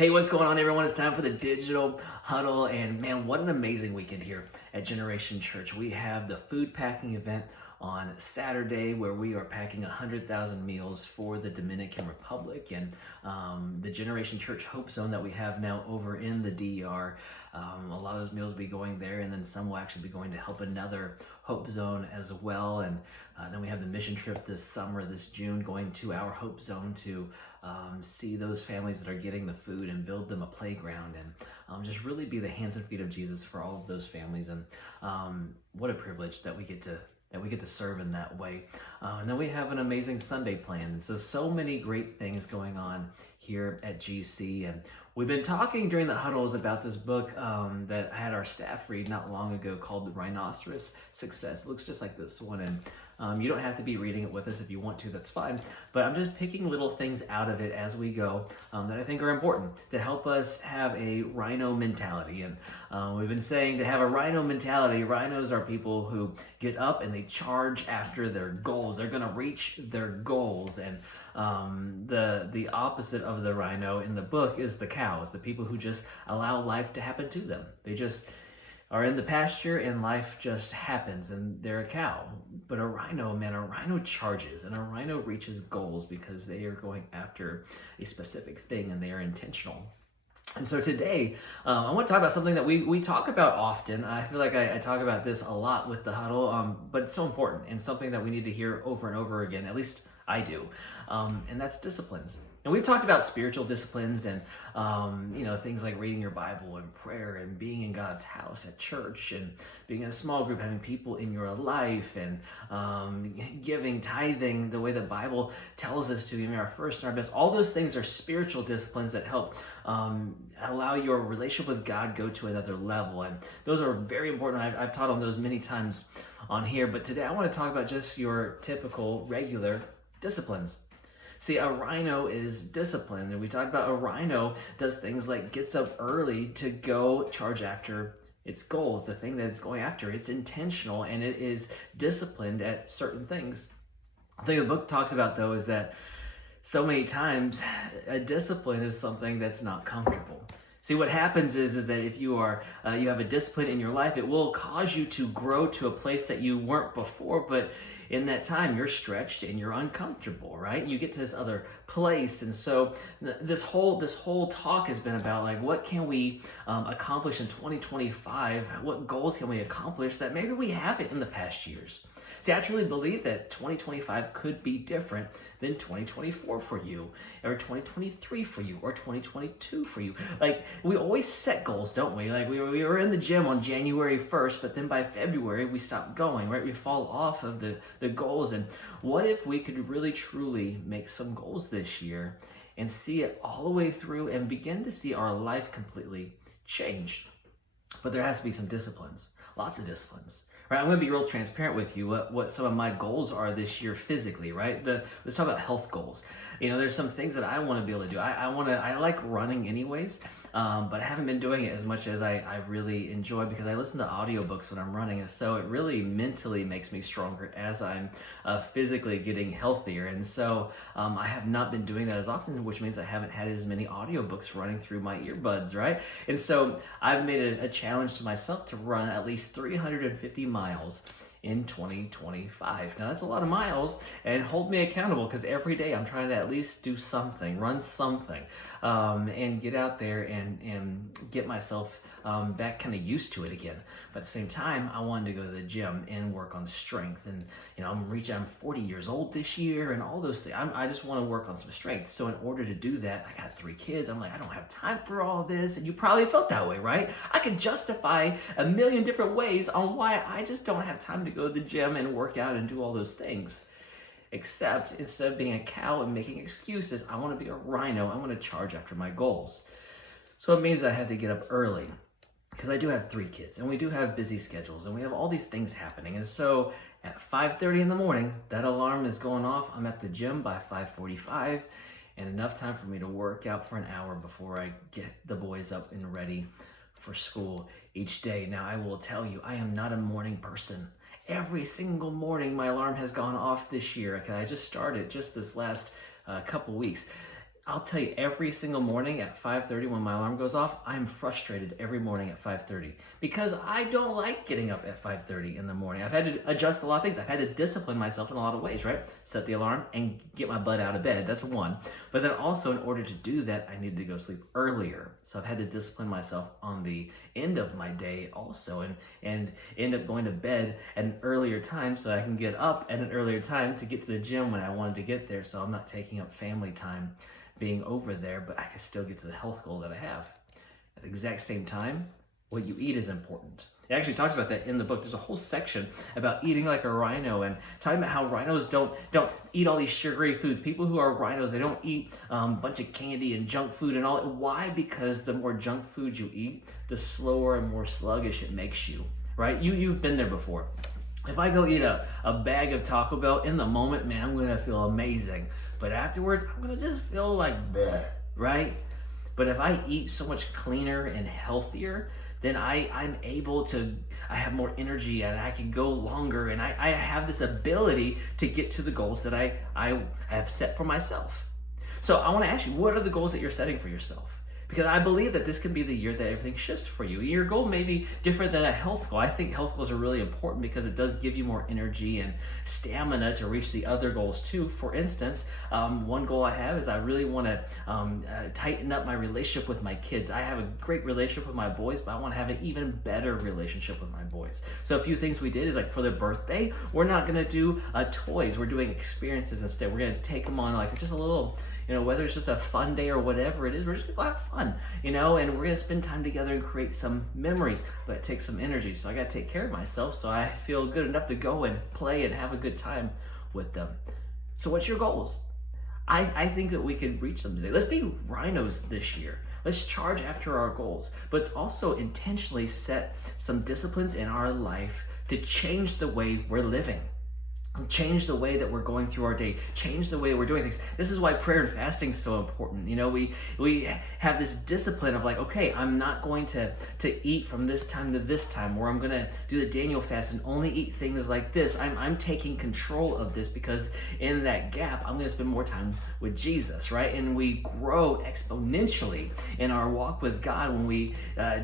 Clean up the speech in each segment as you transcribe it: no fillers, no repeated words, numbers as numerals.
Hey, what's going on, everyone? It's time for the digital huddle, and man, what an amazing weekend here at Generation Church. We have the food packing event on Saturday where we are packing 100,000 meals for the Dominican Republic, and the Generation Church Hope Zone that we have now over in the DER. A lot of those meals will be going there, and then some will actually be going to help another Hope Zone as well. And then we have the mission trip this summer, this June, going to our Hope Zone to see those families that are getting the food and build them a playground, and just really be the hands and feet of Jesus for all of those families. And what a privilege that we get to serve in that way. And then we have an amazing Sunday plan. And so many great things going on here at GC. And we've been talking during the huddles about this book that I had our staff read not long ago called Rhino Success. It looks just like this one. And you don't have to be reading it with us. If you want to, that's fine. But I'm just picking little things out of it as we go that I think are important to help us have a rhino mentality. And we've been saying to have a rhino mentality, rhinos are people who get up and they charge after their goals. They're going to reach their goals. And the opposite of the rhino in the book is the cows, the people who just allow life to happen to them. They just are in the pasture and life just happens, and they're a cow. But a rhino, man, a rhino charges, and a rhino reaches goals because they are going after a specific thing and they are intentional. And so today, I want to talk about something that we talk about often. I feel like I talk about this a lot with the huddle, but it's so important and something that we need to hear over and over again, at least I do, and that's disciplines. And we've talked about spiritual disciplines and, things like reading your Bible and prayer and being in God's house at church and being in a small group, having people in your life and giving, tithing the way the Bible tells us to, giving our first and our best. All those things are spiritual disciplines that help allow your relationship with God go to another level. And those are very important. I've taught on those many times on here, but today I want to talk about just your typical, regular disciplines. See, a rhino is disciplined, and we talked about a rhino does things like gets up early to go charge after its goals, the thing that it's going after. It's intentional, and it is disciplined at certain things. The thing the book talks about, though, is that so many times a discipline is something that's not comfortable. See, what happens is that if you have a discipline in your life, it will cause you to grow to a place that you weren't before, but in that time, you're stretched and you're uncomfortable, right? You get to this other place. And so this whole talk has been about, like, what can we accomplish in 2025? What goals can we accomplish that maybe we haven't in the past years? See, I truly believe that 2025 could be different than 2024 for you, or 2023 for you, or 2022 for you. Like, we always set goals, don't we? Like, we were in the gym on January 1st, but then by February, we stop going, right? We fall off of the goals. And what if we could really, truly make some goals this year and see it all the way through and begin to see our life completely changed? But there has to be some disciplines, lots of disciplines. Right, I'm going to be real transparent with you what some of my goals are this year physically, right? Let's talk about health goals. There's some things that I want to be able to do. I like running anyways, but I haven't been doing it as much as I really enjoy, because I listen to audiobooks when I'm running, and so it really mentally makes me stronger as I'm physically getting healthier. And so I have not been doing that as often, which means I haven't had as many audiobooks running through my earbuds, right? And so I've made a challenge to myself to run at least 350 miles in 2025. Now that's a lot of miles, and hold me accountable, because every day I'm trying to at least do something, run something, and get out there and get myself back kind of used to it again. But at the same time, I wanted to go to the gym and work on strength. And I'm 40 years old this year, and all those things. I just want to work on some strength. So in order to do that, I got 3 kids. I'm like, I don't have time for all this. And you probably felt that way, right? I could justify a million different ways on why I just don't have time to go to the gym and work out and do all those things. Except instead of being a cow and making excuses, I want to be a rhino. I want to charge after my goals. So it means I had to get up early, because I do have 3 kids, and we do have busy schedules, and we have all these things happening. And so at 5:30 in the morning, that alarm is going off. I'm at the gym by 5:45, and enough time for me to work out for an hour before I get the boys up and ready for school each day. Now, I will tell you, I am not a morning person. Every single morning, my alarm has gone off this year. Okay, I just started just this last couple weeks. I'll tell you, every single morning at 5:30 when my alarm goes off, I'm frustrated every morning at 5:30 because I don't like getting up at 5:30 in the morning. I've had to adjust a lot of things. I've had to discipline myself in a lot of ways, right? Set the alarm and get my butt out of bed. That's one. But then also, in order to do that, I needed to go sleep earlier. So I've had to discipline myself on the end of my day also, and end up going to bed at an earlier time so I can get up at an earlier time to get to the gym when I wanted to get there, so I'm not taking up family time being over there, but I can still get to the health goal that I have. At the exact same time, what you eat is important. It actually talks about that in the book. There's a whole section about eating like a rhino and talking about how rhinos don't eat all these sugary foods. People who are rhinos, they don't eat a bunch of candy and junk food and all. Why? Because the more junk food you eat, the slower and more sluggish it makes you, right? You've been there before. If I go eat a bag of Taco Bell, in the moment, man, I'm gonna feel amazing. But afterwards, I'm gonna just feel like bleh, right? But if I eat so much cleaner and healthier, then I'm able to, I have more energy and I can go longer, and I have this ability to get to the goals that I have set for myself. So I wanna ask you, what are the goals that you're setting for yourself? Because I believe that this can be the year that everything shifts for you. Your goal may be different than a health goal. I think health goals are really important because it does give you more energy and stamina to reach the other goals too. For instance, one goal I have is I really want to tighten up my relationship with my kids. I have a great relationship with my boys, but I want to have an even better relationship with my boys. So a few things we did is, like, for their birthday, we're not going to do toys. We're doing experiences instead. We're going to take them on like just a little, whether it's just a fun day or whatever it is, we're just gonna go have fun, and we're gonna spend time together and create some memories, but it takes some energy. So I gotta take care of myself so I feel good enough to go and play and have a good time with them. So what's your goals? I think that we can reach them today. Let's be rhinos this year. Let's charge after our goals, but let's also intentionally set some disciplines in our life to change the way we're living. Change the way that we're going through our day, change the way we're doing things. This is why prayer and fasting is so important. We have this discipline of like, okay, I'm not going to eat from this time to this time, or I'm going to do the Daniel fast and only eat things like this. I'm taking control of this, because in that gap, I'm going to spend more time with Jesus, right? And we grow exponentially in our walk with God when we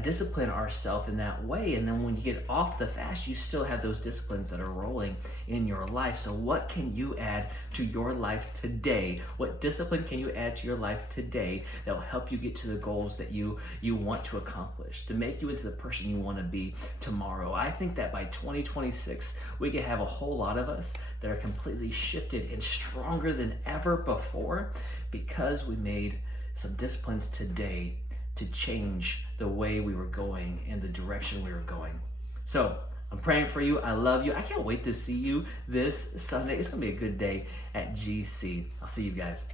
discipline ourselves in that way. And then when you get off the fast, you still have those disciplines that are rolling in your life. So what can you add to your life today? What discipline can you add to your life today that will help you get to the goals that you want to accomplish, to make you into the person you want to be tomorrow? I think that by 2026, we can have a whole lot of us that are completely shifted and stronger than ever before, because we made some disciplines today to change the way we were going and the direction we were going. So I'm praying for you. I love you. I can't wait to see you this Sunday. It's going to be a good day at GC. I'll see you guys.